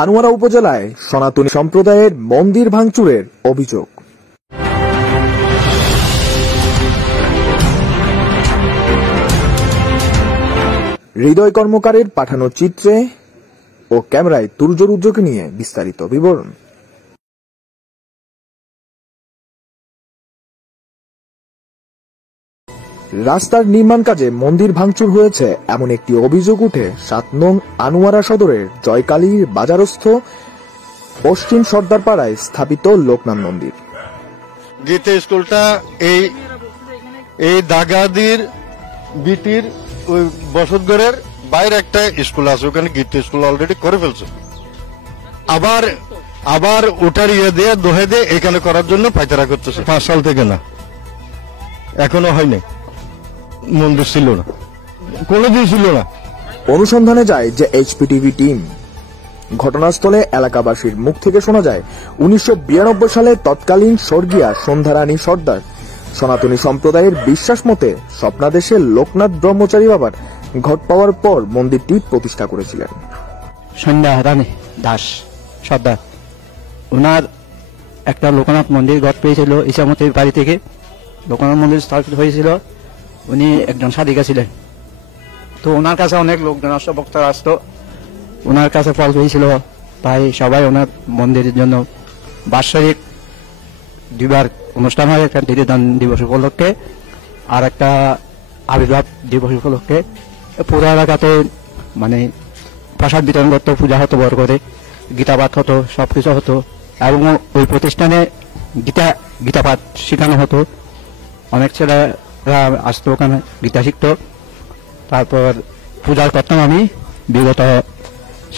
আনোয়ারা উপজেলায় সনাতনী সম্প্রদায়ের মন্দির ভাঙচুরের অভিযোগ। হৃদয় কর্মকারের পাঠানো চিত্রে ও ক্যামেরায় তুর্যরুদ্রকে নিয়ে বিস্তারিত বিবরণ। রাস্তার নির্মাণ কাজে মন্দির ভাঙচুর হয়েছে এমন একটি অভিযোগ উঠে ৭ নং আনোয়ারা সদরের জয়কালীর বাজারস্থ পশ্চিম সর্দারপাড়ায় স্থাপিত লোকনাথ মন্দির। গীতা স্কুলটা এই দাগাদির বিটির ওই বসতঘরের বাইরে একটা স্কুল আছে, ওখানে গীতা স্কুল অলরেডি করে ফেলছে। আবার ওটার দিয়ে দোহে দিয়ে এখানে করার জন্য পায়তারা করতেছে। 5 সাল থেকে না, এখনো হয়নি। মন্দির ছিল না, কোনোদিন ছিল না। অনুসন্ধানে যায় যে এইচপিটিভি টিম। ঘটনাস্থলে এলাকাবাসীর মুখ থেকে শোনা যায় 1992 সালে তৎকালীন স্বর্গীয়া সন্ধ্যারানী সর্দার সনাতনী সম্প্রদায়ের বিশ্বাস মতে স্বপ্নাদেশে লোকনাথ ব্রহ্মচারী বাবার ঘট পাওয়ার পর মন্দিরটি প্রতিষ্ঠা করেছিলেন। সন্ধ্যারানী দাস সর্দার ওনার একটা লোকনাথ মন্দির ঘট পেয়েছিল ইসামতির বাড়ি থেকে। লোকনাথ মন্দির স্থাপিত হয়েছিল, উনি একজন সাধিকা ছিলেন। তো ওনার কাছে অনেক লোকজন আসতো, ভক্তরা আসতো, ওনার কাছে ফল পেয়েছিল। তাই সবাই ওনার মন্দিরের জন্য বাৎসরিক 2বার অনুষ্ঠান হয়, একটা দিদিদান দিবস উপলক্ষে আর একটা আবির্ভাব দিবস উপলক্ষে। পুরো এলাকাতে মানে প্রসাদ বিতরণ করতো, পূজা হতো বড় করে, গীতাপাঠ হতো, সবকিছু হতো। এবং ওই প্রতিষ্ঠানে গীতাপাঠ শেখানো হতো। অনেক ছেলেরা আসতো ওখানে গীতা শিখতো। তারপর পূজা করতাম আমি। বিগত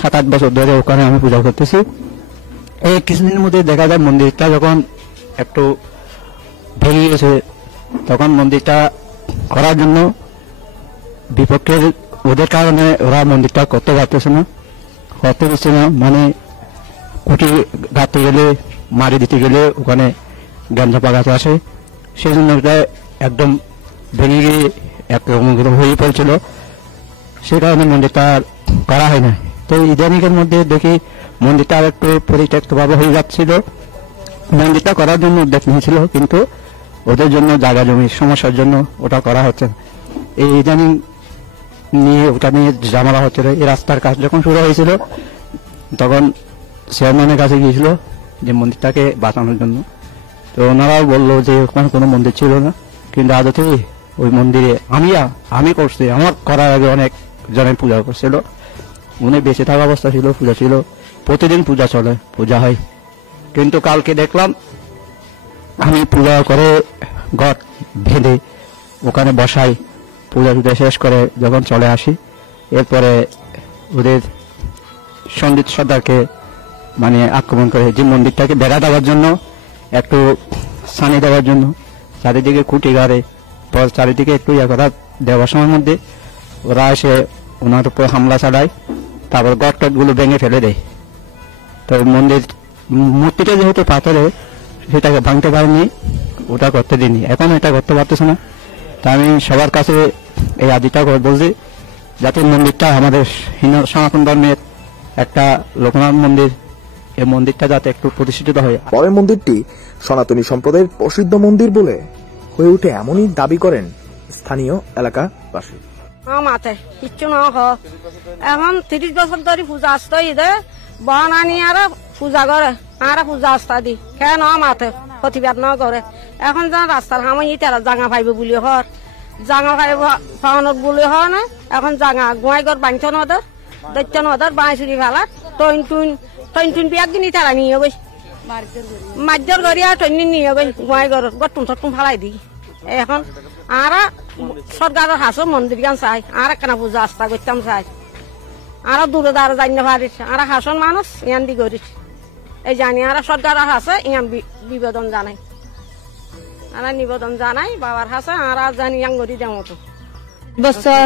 7-8 বছর ধরে ওখানে আমি পূজা করতেছি। এই কিছুদিনের মধ্যে দেখা যায় মন্দিরটা যখন একটু ভেঙে গেছে, তখন মন্দিরটা করার জন্য বিপক্ষের ওদের কারণে ওরা মন্দিরটা করতে পারছে না। মানে কুটি গাঁথতে গেলে, মারি দিতে গেলে ওখানে গাঞ্জা পাকাতে আসে। সেই জন্য ওটা একদম ভেঙে গিয়ে একরকম হয়ে পড়ছিল। সে কারণে মন্দিরটা করা হয় না। তো ইদানিকের মধ্যে দেখি মন্দিরটা আর একটু পরিত্যক্ত ভাবে হয়ে যাচ্ছিল। মন্দিরটা করার জন্য উদ্যোগ নিয়েছিল, কিন্তু ওদের জন্য জায়গা জমির সমস্যার জন্য ওটা করা হচ্ছে। এই ইদানিং ওটা নিয়ে ঝামেলা হচ্ছিল। এই রাস্তার কাজ যখন শুরু হয়েছিল তখন চেয়ারম্যানের কাছে গিয়েছিল যে মন্দিরটাকে বাঁচানোর জন্য। তো ওনারাও বললো যে ওখানে কোনো মন্দির ছিল না, কিন্তু আদতে ওই মন্দিরে আমি করছি। আমার করার আগে অনেক জনের পূজা করছিল। উনি বেঁচে থাকা অবস্থা ছিল, পূজা ছিল, প্রতিদিন পূজা চলে, পূজা হয়। কিন্তু কালকে দেখলাম আমি পূজা করে ঘট বেঁধে ওখানে বসাই, পূজা টুজা শেষ করে যখন চলে আসি, এরপরে ওদের সন্দীপ সর্দারকে মানে আক্রমণ করে যে মন্দিরটাকে বেড়া দেওয়ার জন্য, একটু ছানি দেওয়ার জন্য চারিদিকে খুঁটি গাড়ে, পর চারিদিকে একটু করা দেওয়ার সময়ের মধ্যে ওরা এসে ওনার উপর হামলা চালায়। তারপর গটগুলো ভেঙে ফেলে দেয়। তো মূর্তিটা যেহেতু পাথরে, সেটাকে ভাঙতে পারেনি, ওটা করতে দিইনি। এখন এটা করতে পারতেছে না। তা আমি সবার কাছে এই আদিটা বলছি যাতে মন্দিরটা আমাদের সনাতন ধর্মের একটা লোকনাথ মন্দির, এই মন্দিরটা যাতে একটু প্রতিষ্ঠিত হয়। পরে মন্দিরটি সনাতনী সম্প্রদায়ের প্রসিদ্ধ মন্দির বলে হয়ে উঠে এমনই দাবি করেন স্থানীয় এলাকাবাসী। মাথায় কিচ্ছু না এখন 30 বছর ধরে পূজা আসতো, ঈদে বন আনি আর পূজা করে, আর পূজা আসতা দি কেন মাথে প্রতিবাদ না করে। এখন যেন রাস্তার হামাই তারা জাঙা পাইবে বলি হর, জাঙা পাইব পাওয়ানোর বলি হয় না। এখন জাঙা গোয়াই ঘর বাঁধছ নদর, দৈত্য নদর বাঁশ চুরি ফেলার টইন বিয়াক দিনই তারা নিয়ে গই মাজ্জর গড়ি আর টইন নিয়ে গই গোয়াই ঘর গটুন টটুন ফেলাই দি। এখন আর সরকারের হাসো মন্দির গান চাই, আর একখানা পূজা আস্থা করতাম চাই। আর দূরে দাঁড়ে জানি পারিস, আর হাসন মানুষ ইয়ান দি করিস। এই জানি আর সরকারের হাসে ইয়ান বিবেদন জানাই, আর নিবেদন জানাই বাবার হাসে, আর জানি ইয়ান করি দেওয়া মতো। বছর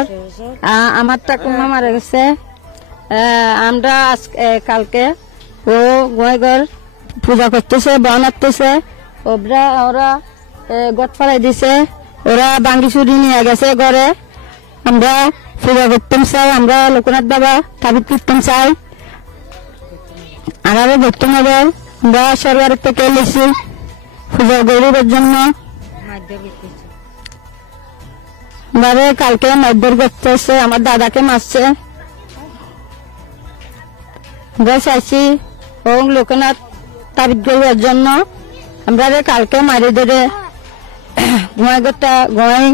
আমার ঠাকুমা মারা গেছে। আমরা কালকে ও গোয়াইঘর পূজা করতেছে, বানাতেছে, ওরা গট ফেলাই দিছে, ওরা বাঙ্গি চুরি নিয়ে গেছে ঘরে। আমরা পূজা করতাম চাই, আমরা লোকনাথ বাবা তাবিদ করতাম চাই। আমাদের বর্তমানে আমরা সরকারের থেকে লিখছি পূজা গরিবের জন্য বারে কালকে মারধর করতেছে, আমার দাদাকে মারছে। আমরা চাইছি ও লোকনাথ তারিখ গরিবের জন্য আমরা কালকে মারি ধরে গোয়াই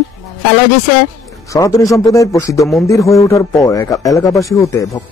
চালাই দিছে। সনাতনী সম্প্রদায়ের প্রসিদ্ধ মন্দির হয়ে ওঠার পর এলাকাবাসী হতে ভক্ত